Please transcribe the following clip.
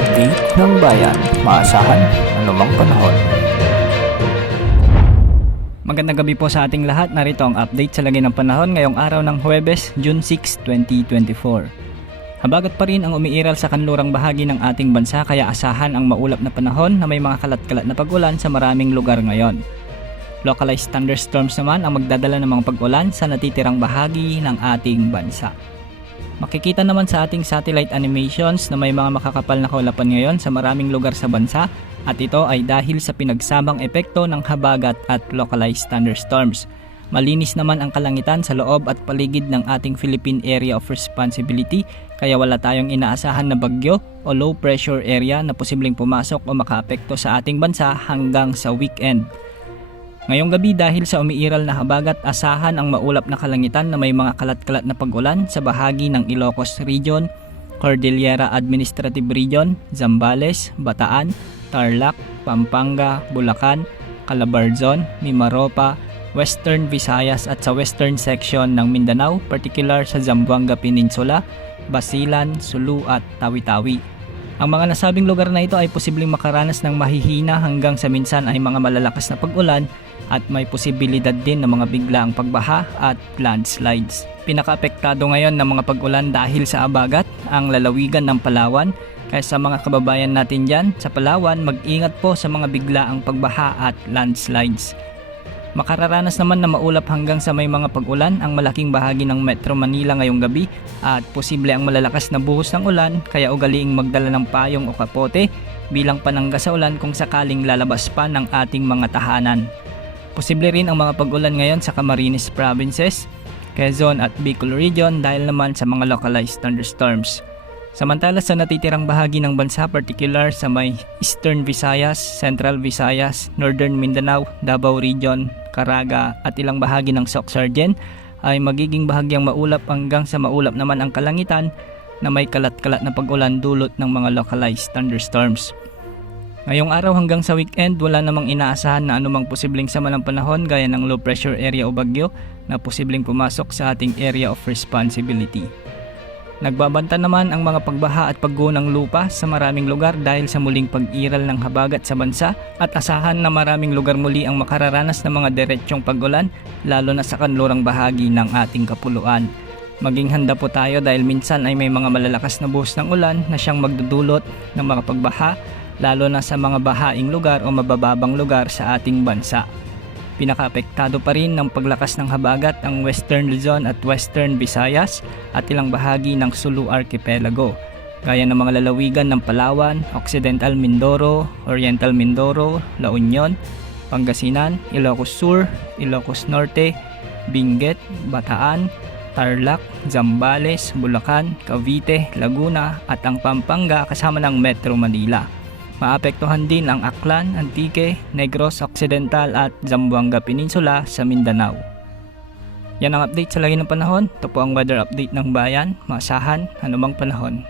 update ng bayan. Maasahan anumang panahon. Magandang gabi po sa ating lahat. Narito ang update sa lagay ng panahon ngayong araw ng Huwebes, June 6, 2024. Habagat pa rin ang umiiral sa kanlurang bahagi ng ating bansa kaya asahan ang maulap na panahon na may mga kalat-kalat na pag-ulan sa maraming lugar ngayon. Localized thunderstorms naman ang magdadala ng mga pag-ulan sa natitirang bahagi ng ating bansa. Makikita naman sa ating satellite animations na may mga makakapal na kaulapan ngayon sa maraming lugar sa bansa at ito ay dahil sa pinagsamang epekto ng habagat at localized thunderstorms. Malinis naman ang kalangitan sa loob at paligid ng ating Philippine Area of Responsibility kaya wala tayong inaasahan na bagyo o low pressure area na posibleng pumasok o makaapekto sa ating bansa hanggang sa weekend. Ngayong gabi dahil sa umiiral na habagat, asahan ang maulap na kalangitan na may mga kalat-kalat na pag-ulan sa bahagi ng Ilocos Region, Cordillera Administrative Region, Zambales, Bataan, Tarlac, Pampanga, Bulacan, Calabarzon, Mimaropa, Western Visayas at sa western section ng Mindanao, particular sa Zamboanga Peninsula, Basilan, Sulu at Tawi-Tawi. Ang mga nasabing lugar na ito ay posibleng makaranas ng mahihina hanggang sa minsan ay mga malalakas na pag-ulan at may posibilidad din ng mga biglaang pagbaha at landslides. Pinakaapektado ngayon ng mga pag-ulan dahil sa habagat ang lalawigan ng Palawan. Kaya sa mga kababayan natin dyan sa Palawan, mag-ingat po sa mga biglaang pagbaha at landslides. Makararanas naman na maulap hanggang sa may mga pag-ulan ang malaking bahagi ng Metro Manila ngayong gabi at posible ang malalakas na buhos ng ulan kaya ugaliing magdala ng payong o kapote bilang panangga sa ulan kung sakaling lalabas pa ng ating mga tahanan. Posible rin ang mga pag-ulan ngayon sa Camarines Provinces, Quezon at Bicol Region dahil naman sa mga localized thunderstorms. Samantala sa natitirang bahagi ng bansa, particular sa may Eastern Visayas, Central Visayas, Northern Mindanao, Davao Region, Caraga at ilang bahagi ng Sorsogon ay magiging bahagyang maulap hanggang sa maulap naman ang kalangitan na may kalat-kalat na pag-ulan dulot ng mga localized thunderstorms. Ngayong araw hanggang sa weekend, wala namang inaasahan na anumang posibleng sama ng panahon gaya ng low pressure area o bagyo na posibleng pumasok sa ating area of responsibility. Nagbabanta naman ang mga pagbaha at pagguho ng lupa sa maraming lugar dahil sa muling pag-iral ng habagat sa bansa at asahan na maraming lugar muli ang makararanas ng mga diretsyong pag-ulan lalo na sa kanlurang bahagi ng ating kapuluan. Maging handa po tayo dahil minsan ay may mga malalakas na buhos ng ulan na siyang magdudulot ng mga pagbaha lalo na sa mga bahaing lugar o mabababang lugar sa ating bansa. Pinakaapektado pa rin ng paglakas ng habagat ang Western Luzon at Western Visayas at ilang bahagi ng Sulu Archipelago, gaya ng mga lalawigan ng Palawan, Occidental Mindoro, Oriental Mindoro, La Union, Pangasinan, Ilocos Sur, Ilocos Norte, Benguet, Bataan, Tarlac, Zambales, Bulacan, Cavite, Laguna at ang Pampanga kasama ng Metro Manila. Maapektuhan din ang Aklan, Antique, Negros Occidental at Zamboanga Peninsula sa Mindanao. Yan ang update sa lagay ng panahon. Ito po ang weather update ng bayan. Maasahan anumang panahon.